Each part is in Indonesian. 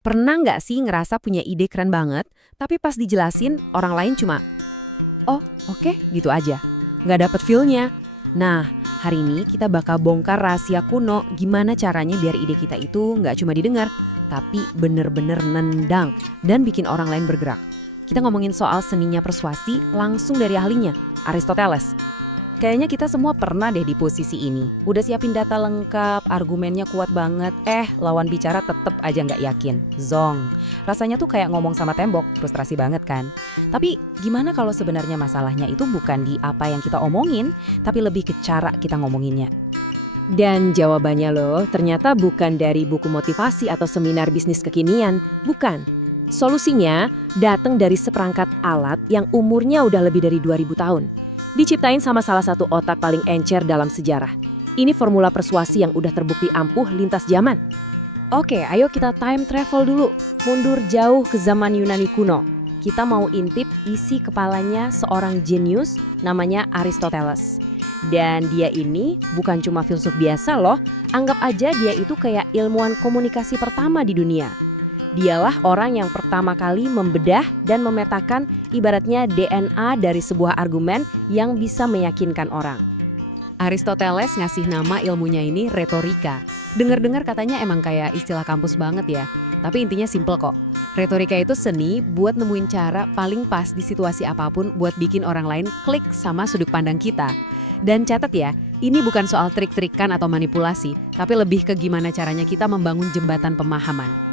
Pernah nggak sih ngerasa punya ide keren banget, tapi pas dijelasin orang lain cuma, oh oke gitu aja, nggak dapet feel-nya. Nah, hari ini kita bakal bongkar rahasia kuno gimana caranya biar ide kita itu nggak cuma didengar, tapi bener-bener nendang dan bikin orang lain bergerak. Kita ngomongin soal seninya persuasi langsung dari ahlinya, Aristoteles. Kayaknya kita semua pernah deh di posisi ini. Udah siapin data lengkap, argumennya kuat banget, lawan bicara tetep aja nggak yakin. Zong. Rasanya tuh kayak ngomong sama tembok, frustrasi banget kan? Tapi gimana kalau sebenarnya masalahnya itu bukan di apa yang kita omongin, tapi lebih ke cara kita ngomonginnya? Dan jawabannya loh, ternyata bukan dari buku motivasi atau seminar bisnis kekinian. Bukan. Solusinya datang dari seperangkat alat yang umurnya udah lebih dari 2000 tahun. Diciptain sama salah satu otak paling encer dalam sejarah. Ini formula persuasi yang udah terbukti ampuh lintas zaman. Oke, ayo kita time travel dulu. Mundur jauh ke zaman Yunani kuno. Kita mau intip isi kepalanya seorang jenius namanya Aristoteles. Dan dia ini bukan cuma filsuf biasa loh. Anggap aja dia itu kayak ilmuwan komunikasi pertama di dunia. Dialah orang yang pertama kali membedah dan memetakan ibaratnya DNA dari sebuah argumen yang bisa meyakinkan orang. Aristoteles ngasih nama ilmunya ini retorika. Dengar-dengar katanya emang kayak istilah kampus banget ya. Tapi intinya simple kok. Retorika itu seni buat nemuin cara paling pas di situasi apapun buat bikin orang lain klik sama sudut pandang kita. Dan catat ya, ini bukan soal trik-trikan atau manipulasi, tapi lebih ke gimana caranya kita membangun jembatan pemahaman.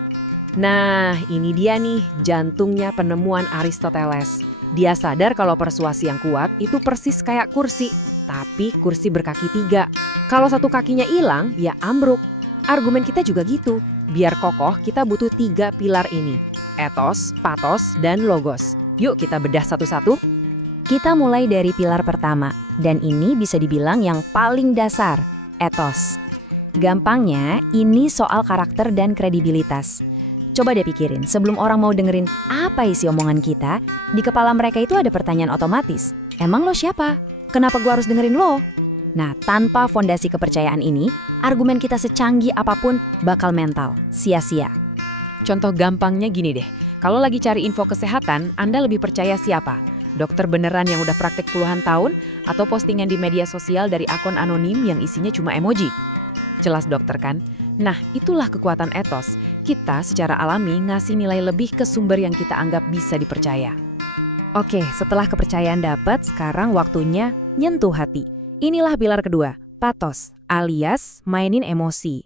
Nah, ini dia nih jantungnya penemuan Aristoteles. Dia sadar kalau persuasi yang kuat itu persis kayak kursi, tapi kursi berkaki 3. Kalau satu kakinya hilang, ya ambruk. Argumen kita juga gitu. Biar kokoh, kita butuh 3 pilar ini. Ethos, pathos, dan logos. Yuk kita bedah satu-satu. Kita mulai dari pilar pertama, dan ini bisa dibilang yang paling dasar, ethos. Gampangnya, ini soal karakter dan kredibilitas. Coba deh pikirin, sebelum orang mau dengerin apa isi omongan kita, di kepala mereka itu ada pertanyaan otomatis. Emang lo siapa? Kenapa gua harus dengerin lo? Nah, tanpa fondasi kepercayaan ini, argumen kita secanggih apapun bakal mental, sia-sia. Contoh gampangnya gini deh, kalau lagi cari info kesehatan, Anda lebih percaya siapa? Dokter beneran yang udah praktek puluhan tahun, atau postingan di media sosial dari akun anonim yang isinya cuma emoji? Jelas dokter kan? Nah, itulah kekuatan etos. Kita secara alami ngasih nilai lebih ke sumber yang kita anggap bisa dipercaya. Oke, setelah kepercayaan dapat, sekarang waktunya nyentuh hati. Inilah pilar kedua, pathos, alias mainin emosi.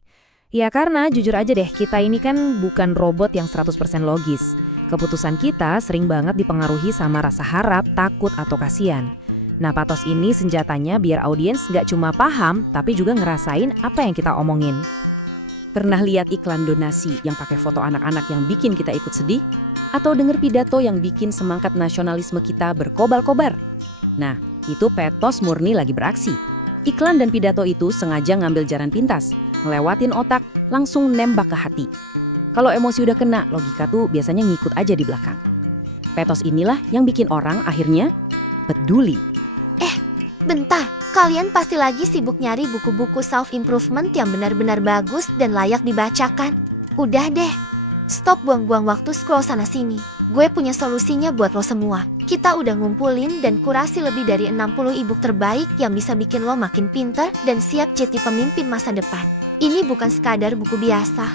Ya karena jujur aja deh, kita ini kan bukan robot yang 100% logis. Keputusan kita sering banget dipengaruhi sama rasa harap, takut, atau kasihan. Nah, pathos ini senjatanya biar audiens nggak cuma paham, tapi juga ngerasain apa yang kita omongin. Pernah lihat iklan donasi yang pakai foto anak-anak yang bikin kita ikut sedih? Atau denger pidato yang bikin semangat nasionalisme kita berkobar-kobar? Nah, itu pathos murni lagi beraksi. Iklan dan pidato itu sengaja ngambil jalan pintas, ngelewatin otak, langsung nembak ke hati. Kalau emosi udah kena, logika tuh biasanya ngikut aja di belakang. Pathos inilah yang bikin orang akhirnya peduli. Bentar, kalian pasti lagi sibuk nyari buku-buku self-improvement yang benar-benar bagus dan layak dibacakan. Udah deh, stop buang-buang waktu scroll sana-sini. Gue punya solusinya buat lo semua. Kita udah ngumpulin dan kurasi lebih dari 60 e-book terbaik yang bisa bikin lo makin pinter dan siap jadi pemimpin masa depan. Ini bukan sekadar buku biasa,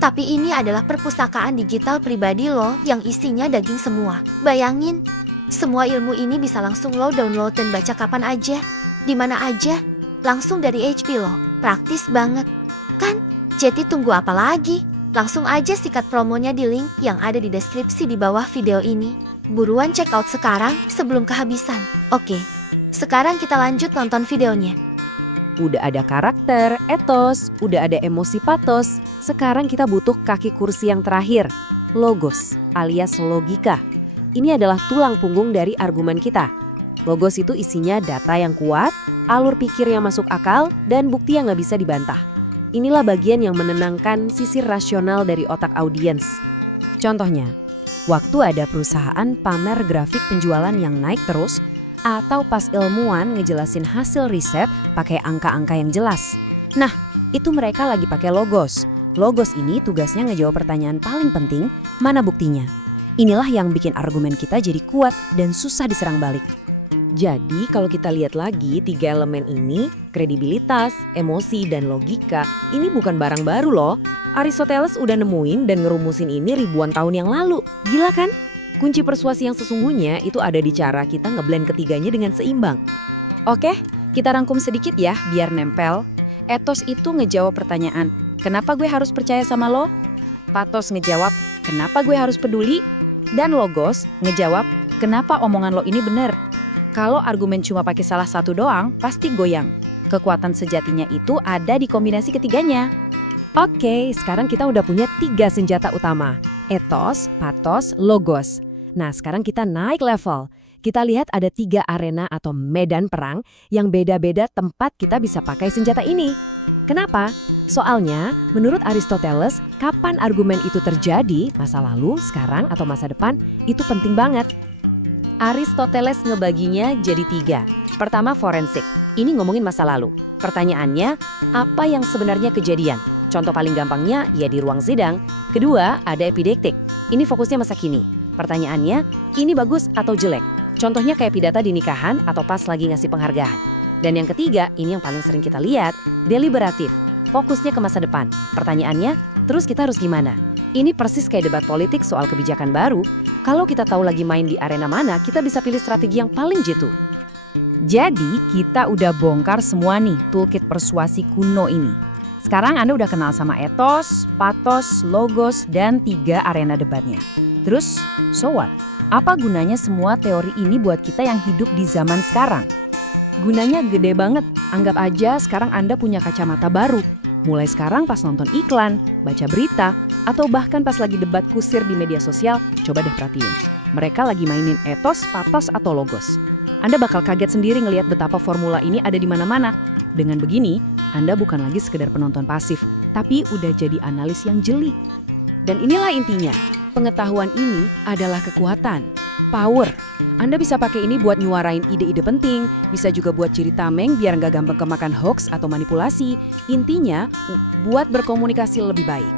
tapi ini adalah perpustakaan digital pribadi lo yang isinya daging semua. Bayangin, semua ilmu ini bisa langsung lo download dan baca kapan aja, di mana aja, langsung dari HP lo. Praktis banget, kan? Jadi tunggu apa lagi? Langsung aja sikat promonya di link yang ada di deskripsi di bawah video ini. Buruan check out sekarang sebelum kehabisan. Oke, sekarang kita lanjut nonton videonya. Udah ada karakter, etos, udah ada emosi pathos. Sekarang kita butuh kaki kursi yang terakhir, logos alias logika. Ini adalah tulang punggung dari argumen kita. Logos itu isinya data yang kuat, alur pikir yang masuk akal, dan bukti yang nggak bisa dibantah. Inilah bagian yang menenangkan sisi rasional dari otak audiens. Contohnya, waktu ada perusahaan pamer grafik penjualan yang naik terus, atau pas ilmuwan ngejelasin hasil riset pakai angka-angka yang jelas. Nah, itu mereka lagi pakai logos. Logos ini tugasnya ngejawab pertanyaan paling penting, mana buktinya? Inilah yang bikin argumen kita jadi kuat dan susah diserang balik. Jadi kalau kita lihat lagi 3 elemen ini, kredibilitas, emosi, dan logika, ini bukan barang baru loh. Aristoteles udah nemuin dan ngerumusin ini ribuan tahun yang lalu. Gila kan? Kunci persuasi yang sesungguhnya itu ada di cara kita ngeblend ketiganya dengan seimbang. Oke, kita rangkum sedikit ya biar nempel. Etos itu ngejawab pertanyaan, kenapa gue harus percaya sama lo? Pathos ngejawab, kenapa gue harus peduli? Dan logos ngejawab, kenapa omongan lo ini bener? Kalau argumen cuma pakai salah satu doang, pasti goyang. Kekuatan sejatinya itu ada di kombinasi ketiganya. Oke, sekarang kita udah punya 3 senjata utama. Etos, pathos, logos. Nah, sekarang kita naik level. Kita lihat ada 3 arena atau medan perang yang beda-beda tempat kita bisa pakai senjata ini. Kenapa? Soalnya, menurut Aristoteles, kapan argumen itu terjadi, masa lalu, sekarang, atau masa depan, itu penting banget. Aristoteles ngebaginya jadi 3. Pertama, forensik. Ini ngomongin masa lalu. Pertanyaannya, apa yang sebenarnya kejadian? Contoh paling gampangnya, ya di ruang sidang. Kedua, ada epidektik. Ini fokusnya masa kini. Pertanyaannya, ini bagus atau jelek? Contohnya kayak pidato di nikahan atau pas lagi ngasih penghargaan. Dan yang ketiga, ini yang paling sering kita lihat, deliberatif. Fokusnya ke masa depan. Pertanyaannya, terus kita harus gimana? Ini persis kayak debat politik soal kebijakan baru. Kalau kita tahu lagi main di arena mana, kita bisa pilih strategi yang paling jitu. Jadi, kita udah bongkar semua nih toolkit persuasi kuno ini. Sekarang Anda udah kenal sama etos, pathos, logos, dan 3 arena debatnya. Terus, so what? Apa gunanya semua teori ini buat kita yang hidup di zaman sekarang? Gunanya gede banget. Anggap aja sekarang Anda punya kacamata baru. Mulai sekarang pas nonton iklan, baca berita, atau bahkan pas lagi debat kusir di media sosial, coba deh perhatiin. Mereka lagi mainin etos, pathos, atau logos. Anda bakal kaget sendiri ngelihat betapa formula ini ada di mana-mana. Dengan begini, Anda bukan lagi sekedar penonton pasif, tapi udah jadi analis yang jeli. Dan inilah intinya, pengetahuan ini adalah kekuatan, power. Anda bisa pakai ini buat nyuarain ide-ide penting, bisa juga buat ciri tameng biar nggak gampang kemakan hoax atau manipulasi. Intinya, buat berkomunikasi lebih baik.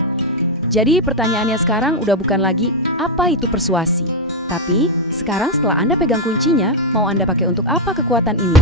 Jadi pertanyaannya sekarang udah bukan lagi apa itu persuasi. Tapi sekarang setelah Anda pegang kuncinya, mau Anda pakai untuk apa kekuatan ini?